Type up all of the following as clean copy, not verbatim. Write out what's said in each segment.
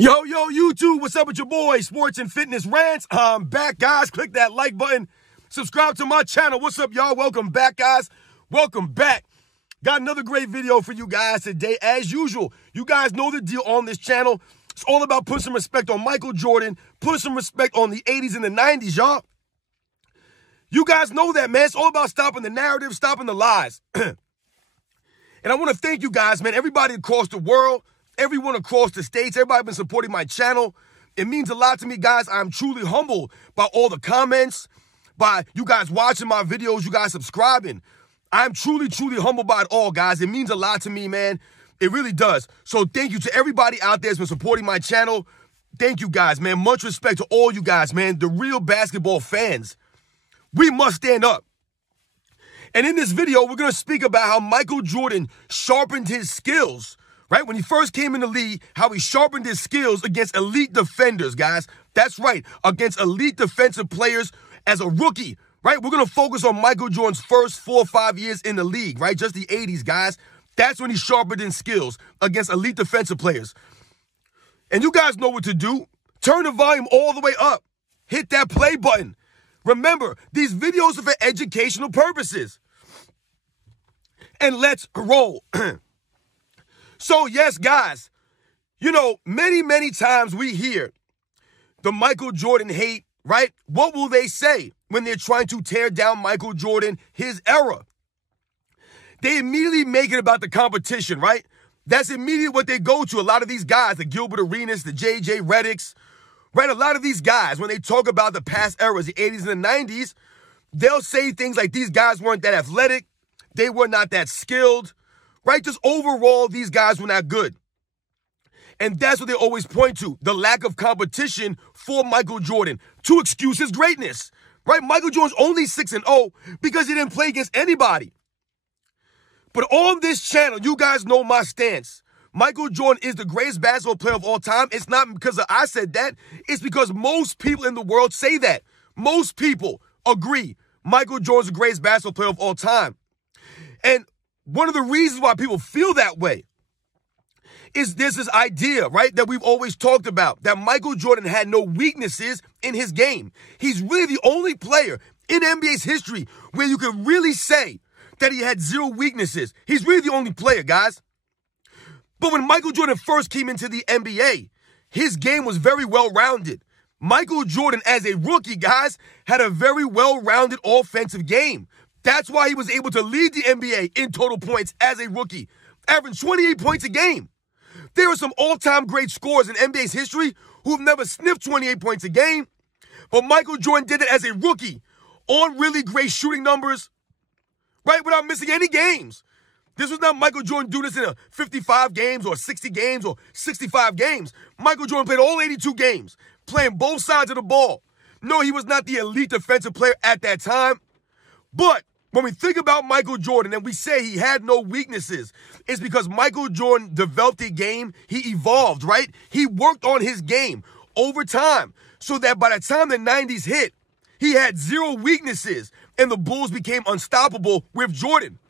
Yo, YouTube, what's up with your boy, Sports and Fitness Rants? I'm back, guys. Click that like button. Subscribe to my channel. What's up, y'all? Welcome back, guys. Welcome back. Got another great video for you guys today. As usual, you guys know the deal on this channel. It's all about putting some respect on Michael Jordan, putting some respect on the 80s and the 90s, y'all. You guys know that, man. It's all about stopping the narrative, stopping the lies. And I want to thank you guys, man. Everybody across the world, everyone across the states, everybody been supporting my channel. It means a lot to me, guys. I'm truly humbled by all the comments, by you guys watching my videos, you guys subscribing. I'm truly humbled by it all, guys. It means a lot to me, man. It really does. So thank you to everybody out there that's been supporting my channel. Thank you, guys, man. Much respect to all you guys, man. The real basketball fans. We must stand up. And in this video, we're going to speak about how Michael Jordan sharpened his skills, right? When he first came in the league, how he sharpened his skills against elite defenders, guys. That's right, against elite defensive players as a rookie, right? We're going to focus on Michael Jordan's first 4 or 5 years in the league, right? Just the 80s, guys. That's when he sharpened his skills against elite defensive players. And you guys know what to do. Turn the volume all the way up. Hit that play button. Remember, these videos are for educational purposes. And let's roll. So, yes, guys, you know, many times we hear the Michael Jordan hate, right? What will they say when they're trying to tear down Michael Jordan, his era? They immediately make it about the competition, right? That's immediately what they go to. A lot of these guys, the Gilbert Arenas, the J.J. Reddicks, right? A lot of these guys, when they talk about the past eras, the 80s and the 90s, they'll say things like these guys weren't that athletic. They were not that skilled, right? Just overall, these guys were not good. And that's what they always point to, the lack of competition for Michael Jordan to excuse his greatness, right? Michael Jordan's only 6-0 because he didn't play against anybody. But on this channel, you guys know my stance. Michael Jordan is the greatest basketball player of all time. It's not because I said that. It's because most people in the world say that. Most people agree Michael Jordan's the greatest basketball player of all time. And one of the reasons why people feel that way is there's this idea, right, that we've always talked about, that Michael Jordan had no weaknesses in his game. He's really the only player in NBA's history where you can really say that he had zero weaknesses. He's really the only player, guys. But when Michael Jordan first came into the NBA, his game was very well-rounded. Michael Jordan, as a rookie, guys, had a very well-rounded offensive game. That's why he was able to lead the NBA in total points as a rookie, averaging 28 points a game. There are some all-time great scorers in NBA's history who have never sniffed 28 points a game, but Michael Jordan did it as a rookie on really great shooting numbers, right, without missing any games. This was not Michael Jordan doing this in 55 games or 60 games or 65 games. Michael Jordan played all 82 games, playing both sides of the ball. No, he was not the elite defensive player at that time, but when we think about Michael Jordan and we say he had no weaknesses, it's because Michael Jordan developed a game. He evolved, right? He worked on his game over time so that by the time the 90s hit, he had zero weaknesses and the Bulls became unstoppable with Jordan.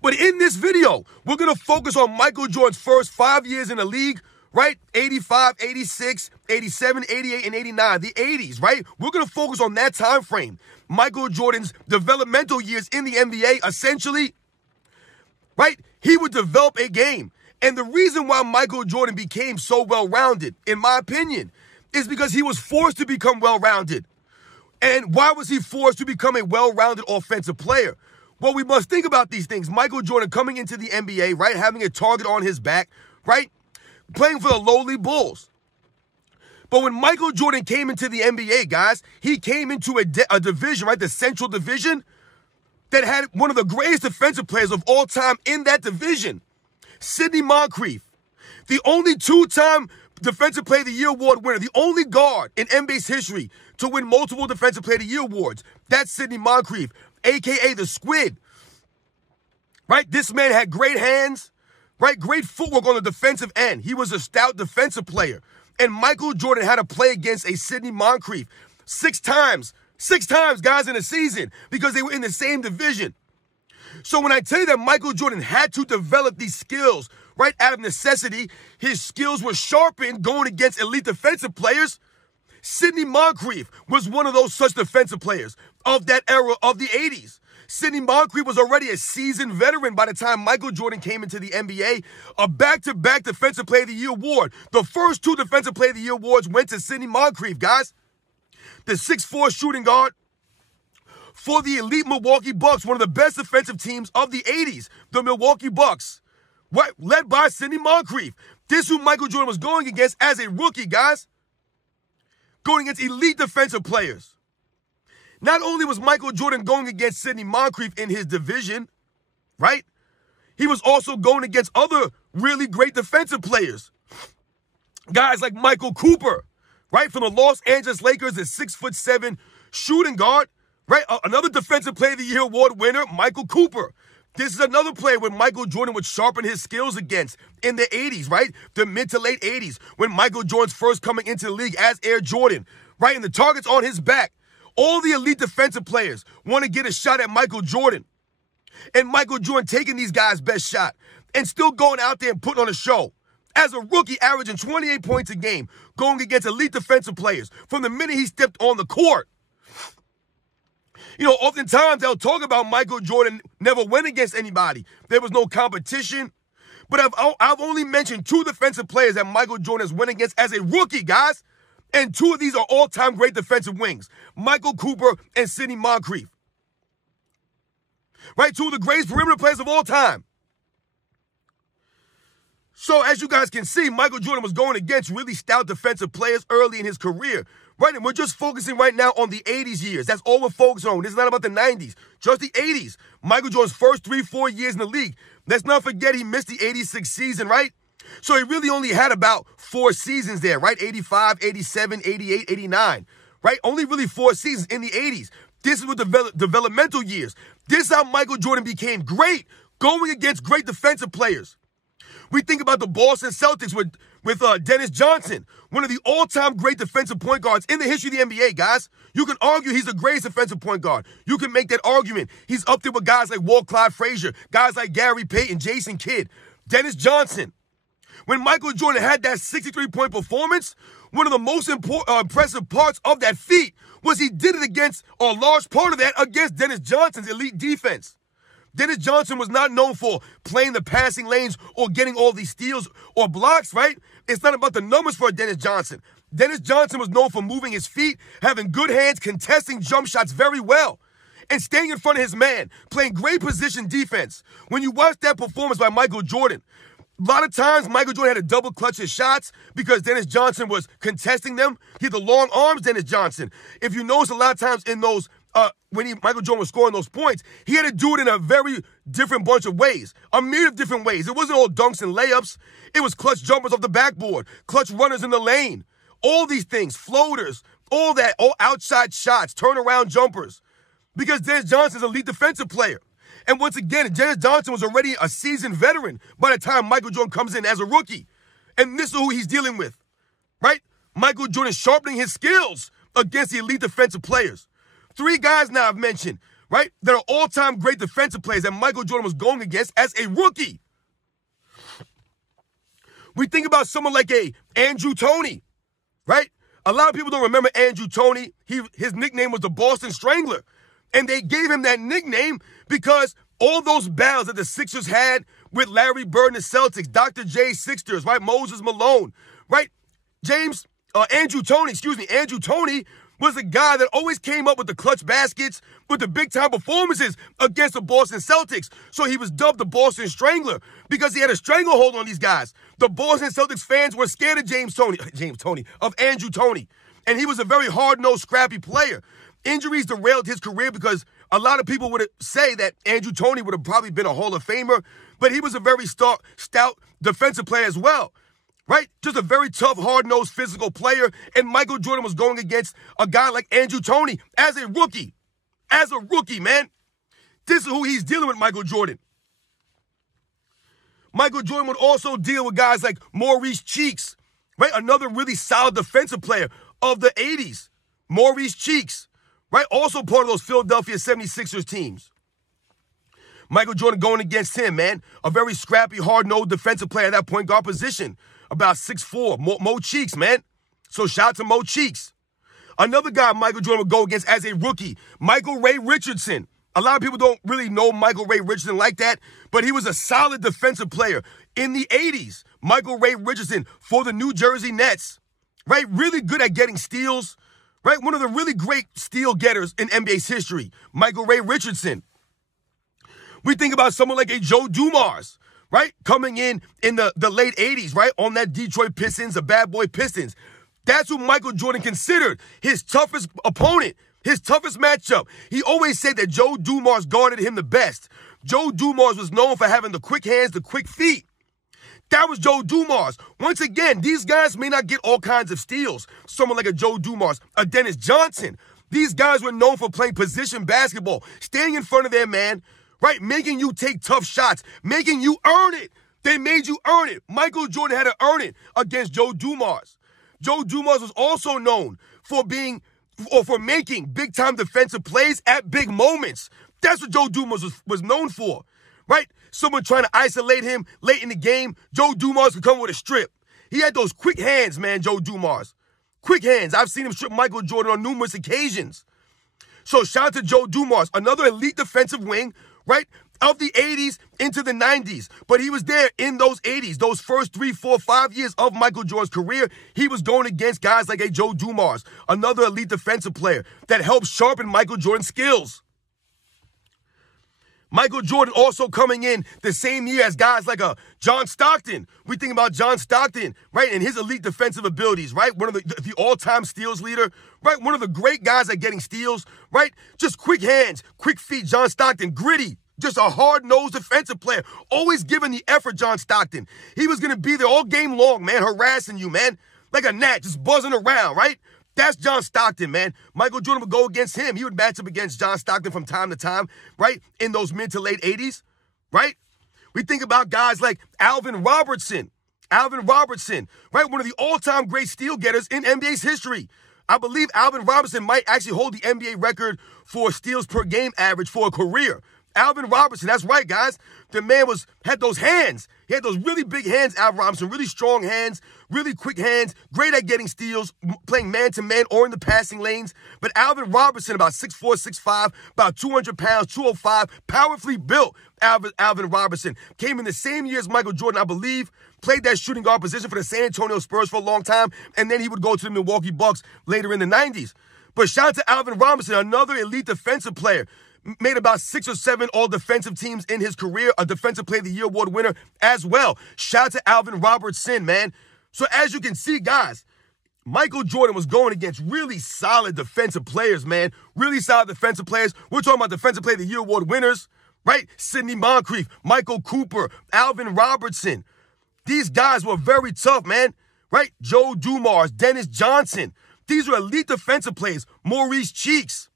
But in this video, we're going to focus on Michael Jordan's first 5 years in the league, right? 85, 86, 87, 88, and 89, the 80s, right? We're going to focus on that time frame. Michael Jordan's developmental years in the NBA, essentially, right? He would develop a game. And the reason why Michael Jordan became so well-rounded, in my opinion, is because he was forced to become well-rounded. And why was he forced to become a well-rounded offensive player? Well, we must think about these things. Michael Jordan coming into the NBA, right? Having a target on his back, right? Playing for the lowly Bulls. But when Michael Jordan came into the NBA, guys, he came into a division, right? The Central Division that had one of the greatest defensive players of all time in that division. Sidney Moncrief, the only two-time Defensive Player of the Year award winner, the only guard in NBA's history to win multiple Defensive Player of the Year awards. That's Sidney Moncrief, a.k.a. the Squid. Right? This man had great hands, right? Great footwork on the defensive end. He was a stout defensive player. And Michael Jordan had to play against a Sidney Moncrief 6 times, guys, in a season because they were in the same division. So when I tell you that Michael Jordan had to develop these skills, right? Out of necessity, his skills were sharpened going against elite defensive players. Sidney Moncrief was one of those such defensive players of that era of the 80s. Sidney Moncrief was already a seasoned veteran by the time Michael Jordan came into the NBA, a back-to-back Defensive Player of the Year award. The first 2 Defensive Player of the Year awards went to Sidney Moncrief, guys. The 6'4" shooting guard for the elite Milwaukee Bucks, one of the best defensive teams of the 80s, the Milwaukee Bucks, right, led by Sidney Moncrief. This is who Michael Jordan was going against as a rookie, guys. Going against elite defensive players. Not only was Michael Jordan going against Sidney Moncrief in his division, right? He was also going against other really great defensive players. Guys like Michael Cooper, right? From the Los Angeles Lakers, a 6'7" shooting guard, right? Another Defensive Player of the Year award winner, Michael Cooper. This is another player when Michael Jordan would sharpen his skills against in the 80s, right? The mid to late 80s, when Michael Jordan's first coming into the league as Air Jordan, right? And the target's on his back. All the elite defensive players want to get a shot at Michael Jordan. And Michael Jordan taking these guys' best shot and still going out there and putting on a show. As a rookie, averaging 28 points a game, going against elite defensive players from the minute he stepped on the court. You know, oftentimes they'll talk about Michael Jordan never went against anybody. There was no competition. But I've only mentioned 2 defensive players that Michael Jordan has went against as a rookie, guys. And 2 of these are all-time great defensive wings, Michael Cooper and Sidney Moncrief. Right, 2 of the greatest perimeter players of all time. So as you guys can see, Michael Jordan was going against really stout defensive players early in his career. Right, and we're just focusing right now on the 80s years. That's all we're focusing on. This is not about the 90s, just the 80s. Michael Jordan's first 3-4 years in the league. Let's not forget he missed the 86 season, right? So he really only had about 4 seasons there, right? 85, 87, 88, 89, right? Only really 4 seasons in the 80s. This is with developmental years. This is how Michael Jordan became great, going against great defensive players. We think about the Boston Celtics with Dennis Johnson, one of the all-time great defensive point guards in the history of the NBA, guys. You can argue he's the greatest defensive point guard. You can make that argument. He's up there with guys like Walt Clyde Frazier, guys like Gary Payton, Jason Kidd, Dennis Johnson. When Michael Jordan had that 63-point performance, one of the most impressive parts of that feat was he did it against, or a large part of that, against Dennis Johnson's elite defense. Dennis Johnson was not known for playing the passing lanes or getting all these steals or blocks, right? It's not about the numbers for Dennis Johnson. Dennis Johnson was known for moving his feet, having good hands, contesting jump shots very well, and staying in front of his man, playing great position defense. When you watch that performance by Michael Jordan, a lot of times Michael Jordan had to double clutch his shots because Dennis Johnson was contesting them. He had the long arms, Dennis Johnson. If you notice, a lot of times in those, Michael Jordan was scoring those points, he had to do it in a very different bunch of ways, a myriad of different ways. It wasn't all dunks and layups. It was clutch jumpers off the backboard, clutch runners in the lane, all these things, floaters, all that, all outside shots, turnaround jumpers, because Dennis Johnson's an elite defensive player. And once again, Dennis Johnson was already a seasoned veteran by the time Michael Jordan comes in as a rookie. And this is who he's dealing with, right? Michael Jordan sharpening his skills against the elite defensive players. 3 guys now I've mentioned, right, that are all-time great defensive players that Michael Jordan was going against as a rookie. We think about someone like Andrew Toney, right? A lot of people don't remember Andrew Toney. His nickname was the Boston Strangler. And they gave him that nickname because all those battles that the Sixers had with Larry Bird and the Celtics, Dr. J. Sixers, right? Moses Malone, right? Andrew Toney was the guy that always came up with the clutch baskets, with the big-time performances against the Boston Celtics. So he was dubbed the Boston Strangler because he had a stranglehold on these guys. The Boston Celtics fans were scared of of Andrew Toney. And he was a very hard-nosed, scrappy player. Injuries derailed his career because a lot of people would say that Andrew Toney would have probably been a Hall of Famer, but he was a very stout defensive player as well, right? Just a very tough, hard-nosed, physical player, and Michael Jordan was going against a guy like Andrew Toney as a rookie. As a rookie, man. This is who he's dealing with, Michael Jordan. Michael Jordan would also deal with guys like Maurice Cheeks, right? Another really solid defensive player of the 80s. Maurice Cheeks. Right? Also part of those Philadelphia 76ers teams. Michael Jordan going against him, man. A very scrappy, hard-nosed defensive player at that point guard position. About 6'4", Mo Cheeks, man. So shout out to Mo Cheeks. Another guy Michael Jordan would go against as a rookie, Michael Ray Richardson. A lot of people don't really know Michael Ray Richardson like that, but he was a solid defensive player in the 80s. Michael Ray Richardson for the New Jersey Nets, right? Really good at getting steals, right? One of the really great steal getters in NBA's history, Michael Ray Richardson. We think about someone like a Joe Dumars, right? Coming in the late 80s, right? On that Detroit Pistons, the bad boy Pistons. That's who Michael Jordan considered his toughest opponent, his toughest matchup. He always said that Joe Dumars guarded him the best. Joe Dumars was known for having the quick hands, the quick feet. That was Joe Dumars. Once again, these guys may not get all kinds of steals. Someone like a Joe Dumars, a Dennis Johnson. These guys were known for playing position basketball, staying in front of their man, right? Making you take tough shots, making you earn it. They made you earn it. Michael Jordan had to earn it against Joe Dumars. Joe Dumars was also known for making big-time defensive plays at big moments. That's what Joe Dumars was known for, right? Someone trying to isolate him late in the game, Joe Dumars could come with a strip. He had those quick hands, man, Joe Dumars. Quick hands. I've seen him strip Michael Jordan on numerous occasions. So shout out to Joe Dumars, another elite defensive wing, right? Of the 80s into the 90s. But he was there in those 80s, those first 3, 4, 5 years of Michael Jordan's career. He was going against guys like a Joe Dumars, another elite defensive player that helped sharpen Michael Jordan's skills. Michael Jordan also coming in the same year as guys like a John Stockton. We think about John Stockton, right, and his elite defensive abilities, right? One of the all-time steals leader, right? One of the great guys at getting steals, right? Just quick hands, quick feet, John Stockton, gritty. Just a hard-nosed defensive player. Always giving the effort, John Stockton. He was going to be there all game long, man, harassing you, man. Like a gnat, just buzzing around, right? That's John Stockton, man. Michael Jordan would go against him. He would match up against John Stockton from time to time, right? In those mid to late 80s, right? We think about guys like Alvin Robertson. Alvin Robertson, right? One of the all-time great steal getters in NBA's history. I believe Alvin Robertson might actually hold the NBA record for steals per game average for a career. Alvin Robertson, that's right, guys. The man had those hands. He had those really big hands, Alvin Robertson, really strong hands, really quick hands, great at getting steals, playing man-to-man or in the passing lanes. But Alvin Robertson, about 6'4", 6'5", about 200 pounds, 205, powerfully built Alvin Robertson. Came in the same year as Michael Jordan, I believe, played that shooting guard position for the San Antonio Spurs for a long time, and then he would go to the Milwaukee Bucks later in the 90s. But shout out to Alvin Robertson, another elite defensive player. Made about 6 or 7 all-defensive teams in his career, a Defensive Player of the Year award winner as well. Shout out to Alvin Robertson, man. So as you can see, guys, Michael Jordan was going against really solid defensive players, man. Really solid defensive players. We're talking about Defensive Player of the Year award winners, right? Sidney Moncrief, Michael Cooper, Alvin Robertson. These guys were very tough, man, right? Joe Dumars, Dennis Johnson. These were elite defensive players. Maurice Cheeks.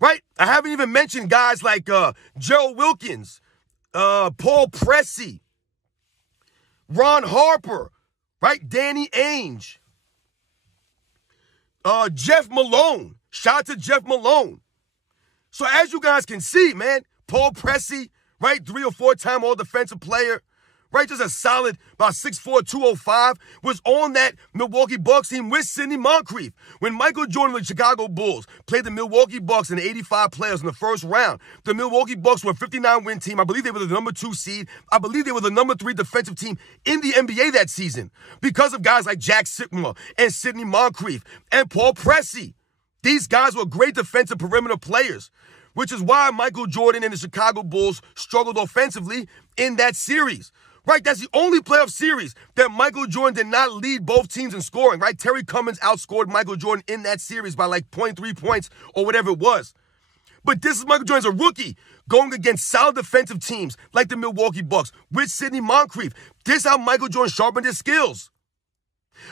Right? I haven't even mentioned guys like Gerald Wilkins, Paul Pressey, Ron Harper, right? Danny Ainge, Jeff Malone. Shout out to Jeff Malone. So as you guys can see, man, Paul Pressey, right? 3 or 4-time all-defensive player, right? Just a solid, about 6'4", 205, was on that Milwaukee Bucks team with Sidney Moncrief. When Michael Jordan and the Chicago Bulls played the Milwaukee Bucks in the 85 playoffs in the first round, the Milwaukee Bucks were a 59-win team. I believe they were the number 2 seed. I believe they were the number 3 defensive team in the NBA that season because of guys like Jack Sikma and Sidney Moncrief and Paul Pressey. These guys were great defensive perimeter players, which is why Michael Jordan and the Chicago Bulls struggled offensively in that series. Right, that's the only playoff series that Michael Jordan did not lead both teams in scoring, right? Terry Cummins outscored Michael Jordan in that series by like 0.3 points or whatever it was. But this is Michael Jordan as a rookie going against solid defensive teams like the Milwaukee Bucks with Sidney Moncrief. This is how Michael Jordan sharpened his skills.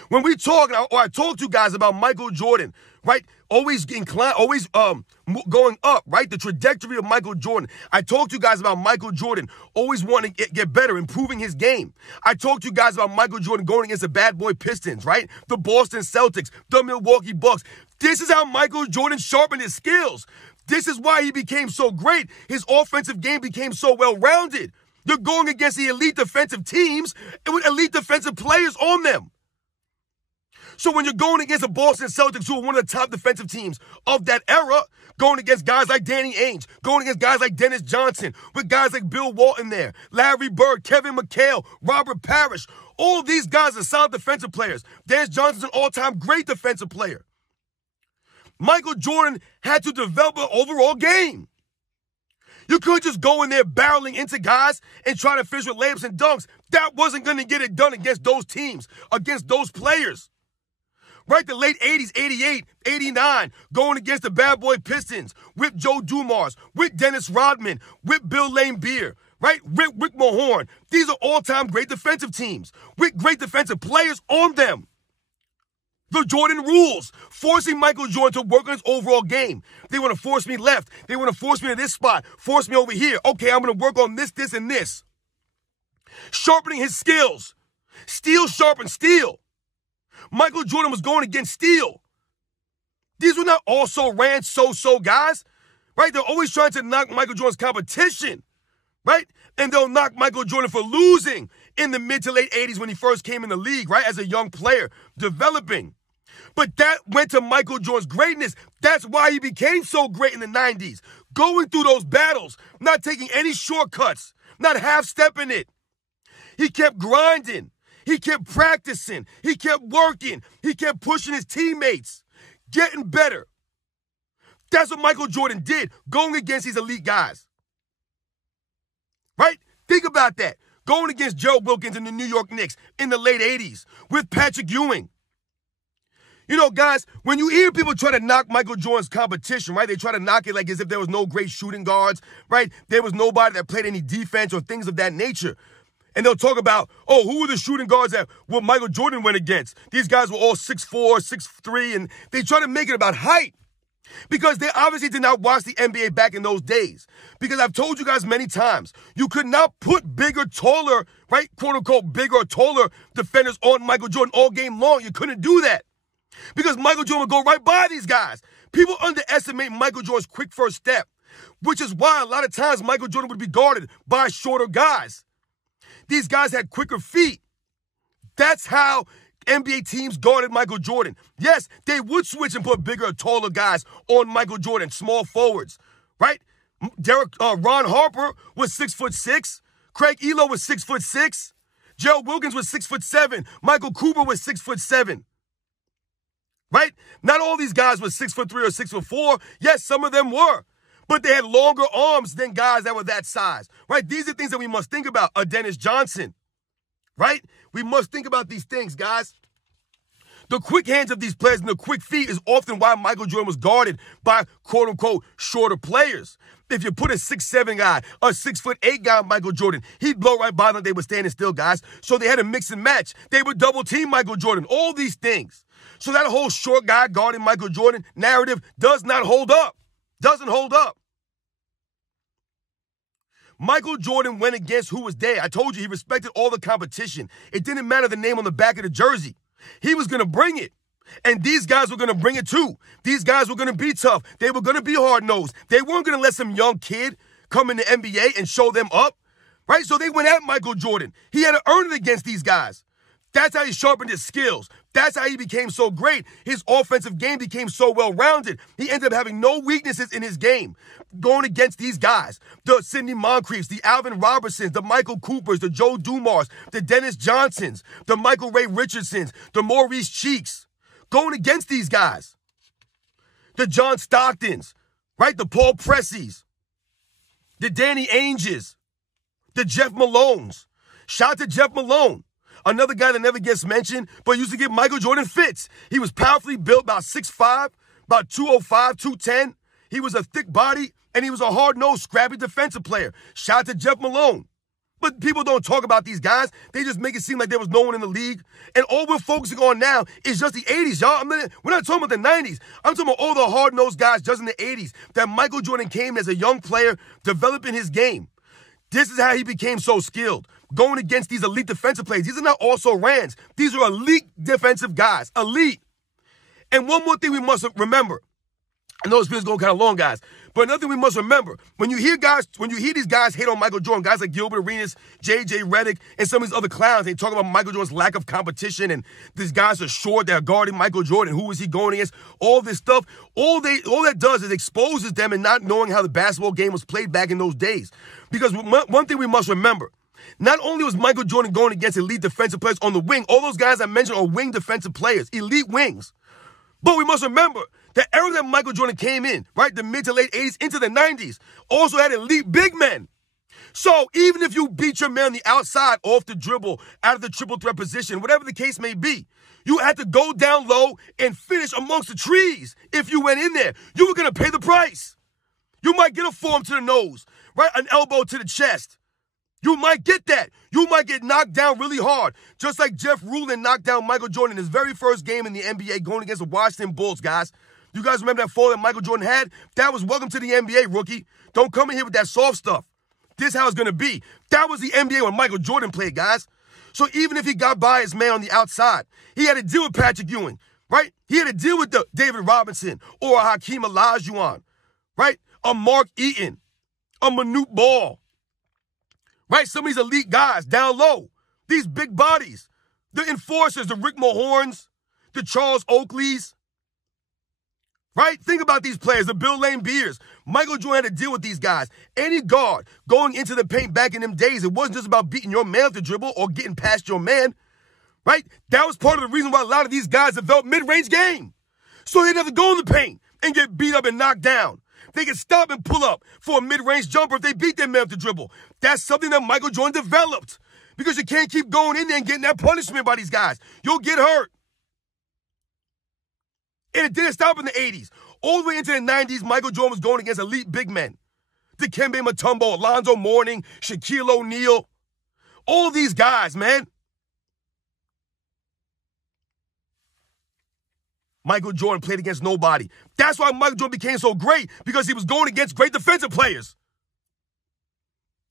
When we talk, or I talk to you guys about Michael Jordan, right? Always inclined, always going up, right? The trajectory of Michael Jordan. I talk to you guys about Michael Jordan always wanting to get better, improving his game. I talk to you guys about Michael Jordan going against the bad boy Pistons, right? The Boston Celtics, the Milwaukee Bucks. This is how Michael Jordan sharpened his skills. This is why he became so great. His offensive game became so well-rounded. You're going against the elite defensive teams and with elite defensive players on them. So when you're going against the Boston Celtics, who are one of the top defensive teams of that era, going against guys like Danny Ainge, going against guys like Dennis Johnson, with guys like Bill Walton there, Larry Bird, Kevin McHale, Robert Parrish, all of these guys are solid defensive players. Dennis Johnson's an all-time great defensive player. Michael Jordan had to develop an overall game. You couldn't just go in there barreling into guys and try to finish with layups and dunks. That wasn't going to get it done against those teams, against those players. Right, the late 80s, 88, 89, going against the bad boy Pistons with Joe Dumars, with Dennis Rodman, with Bill Laimbeer, right, with Rick Mahorn. These are all-time great defensive teams with great defensive players on them. The Jordan rules, forcing Michael Jordan to work on his overall game. They want to force me left. They want to force me to this spot, force me over here. Okay, I'm going to work on this, this, and this. Sharpening his skills. Steel sharpens steel. Michael Jordan was going against steel. These were not also-ran so-so guys, right? They're always trying to knock Michael Jordan's competition, right? And they'll knock Michael Jordan for losing in the mid to late 80s when he first came in the league, right? As a young player, developing. But that went to Michael Jordan's greatness. That's why he became so great in the 90s. Going through those battles, not taking any shortcuts, not half-stepping it. He kept grinding. He kept practicing. He kept working. He kept pushing his teammates, getting better. That's what Michael Jordan did, going against these elite guys. Right? Think about that. Going against Gerald Wilkins and the New York Knicks in the late 80s with Patrick Ewing. You know, guys, when you hear people try to knock Michael Jordan's competition, right, they try to knock it like as if there was no great shooting guards, right? There was nobody that played any defense or things of that nature. And they'll talk about, oh, who were the shooting guards that what Michael Jordan went against? These guys were all 6'4", 6'3", and they try to make it about height because they obviously did not watch the NBA back in those days. Because I've told you guys many times, you could not put bigger, taller, right, quote-unquote, bigger or taller defenders on Michael Jordan all game long. You couldn't do that because Michael Jordan would go right by these guys. People underestimate Michael Jordan's quick first step, which is why a lot of times Michael Jordan would be guarded by shorter guys. These guys had quicker feet. That's how NBA teams guarded Michael Jordan. Yes, they would switch and put bigger, taller guys on Michael Jordan, small forwards, right? Ron Harper was 6'6". Craig Elo was 6'6". Gerald Wilkins was 6'7". Michael Cooper was 6'7". Right? Not all these guys were 6'3" or 6'4". Yes, some of them were. But they had longer arms than guys that were that size, right? These are things that we must think about. A Dennis Johnson, right? We must think about these things, guys. The quick hands of these players and the quick feet is often why Michael Jordan was guarded by, quote-unquote, shorter players. If you put a 6'7" guy, a 6'8" guy on Michael Jordan, he'd blow right by them. They were standing still, guys. So they had to mix and match. They would double-team Michael Jordan, all these things. So that whole short guy guarding Michael Jordan narrative does not hold up. Doesn't hold up. Michael Jordan went against who was there. I told you he respected all the competition. It didn't matter the name on the back of the jersey. He was going to bring it. And these guys were going to bring it too. These guys were going to be tough. They were going to be hard-nosed. They weren't going to let some young kid come in the NBA and show them up, right? So they went at Michael Jordan. He had to earn it against these guys. That's how he sharpened his skills. That's how he became so great. His offensive game became so well-rounded. He ended up having no weaknesses in his game going against these guys. The Sidney Moncriefs, the Alvin Robertsons, the Michael Coopers, the Joe Dumars, the Dennis Johnsons, the Michael Ray Richardsons, the Maurice Cheeks. Going against these guys. The John Stocktons, right? The Paul Presseys, the Danny Ainges, the Jeff Malones. Shout out to Jeff Malone. Another guy that never gets mentioned, but used to give Michael Jordan fits. He was powerfully built, about 6'5", about 205, 210. He was a thick body, and he was a hard-nosed, scrappy defensive player. Shout out to Jeff Malone. But people don't talk about these guys. They just make it seem like there was no one in the league. And all we're focusing on now is just the 80s, y'all. We're not talking about the 90s. I'm talking about all the hard-nosed guys just in the 80s that Michael Jordan came as a young player developing his game. This is how he became so skilled, going against these elite defensive players. These are not also-rans. These are elite defensive guys, elite. And one more thing we must remember. I know this video's going kind of long, guys, but another thing we must remember, when you hear these guys hate on Michael Jordan, guys like Gilbert Arenas, J.J. Redick, and some of these other clowns, they talk about Michael Jordan's lack of competition, and these guys are short, they're guarding Michael Jordan, who is he going against, all this stuff, all that does is exposes them and not knowing how the basketball game was played back in those days. Because one thing we must remember, not only was Michael Jordan going against elite defensive players on the wing, all those guys I mentioned are wing defensive players, elite wings. But we must remember, the era that Michael Jordan came in, right, the mid to late 80s into the 90s, also had elite big men. So even if you beat your man on the outside, off the dribble, out of the triple threat position, whatever the case may be, you had to go down low and finish amongst the trees. If you went in there, you were going to pay the price. You might get a forearm to the nose, right, an elbow to the chest. You might get that. You might get knocked down really hard, just like Jeff Rulin knocked down Michael Jordan in his very first game in the NBA going against the Washington Bulls, guys. You guys remember that fall that Michael Jordan had? That was welcome to the NBA, rookie. Don't come in here with that soft stuff. This is how it's going to be. That was the NBA when Michael Jordan played, guys. So even if he got by his man on the outside, he had to deal with Patrick Ewing, right? He had to deal with the David Robinson or a Hakeem Olajuwon, right? A Mark Eaton, a Manute Ball. Right? Some of these elite guys down low. These big bodies. The enforcers, the Rick Mahorns, the Charles Oakleys. Right? Think about these players, the Bill Laimbeers. Michael Jordan had to deal with these guys. Any guard going into the paint back in them days, it wasn't just about beating your man off the dribble or getting past your man. Right? That was part of the reason why a lot of these guys developed mid-range game. So they didn't have to go in the paint and get beat up and knocked down. They can stop and pull up for a mid-range jumper if they beat their man off the dribble. That's something that Michael Jordan developed because you can't keep going in there and getting that punishment by these guys. You'll get hurt. And it didn't stop in the 80s. All the way into the 90s, Michael Jordan was going against elite big men. Dikembe Mutombo, Alonzo Mourning, Shaquille O'Neal. All these guys, man. Michael Jordan played against nobody. That's why Michael Jordan became so great, because he was going against great defensive players.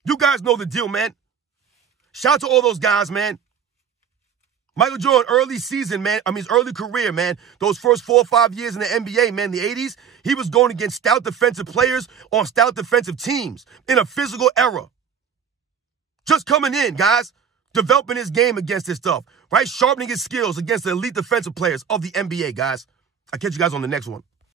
You guys know the deal, man. Shout out to all those guys, man. Michael Jordan, early season, man. His early career, man. Those first 4 or 5 years in the NBA, man, the 80s, he was going against stout defensive players on stout defensive teams in a physical era. Just coming in, guys. Developing his game against this stuff, right? Sharpening his skills against the elite defensive players of the NBA, guys. I'll catch you guys on the next one.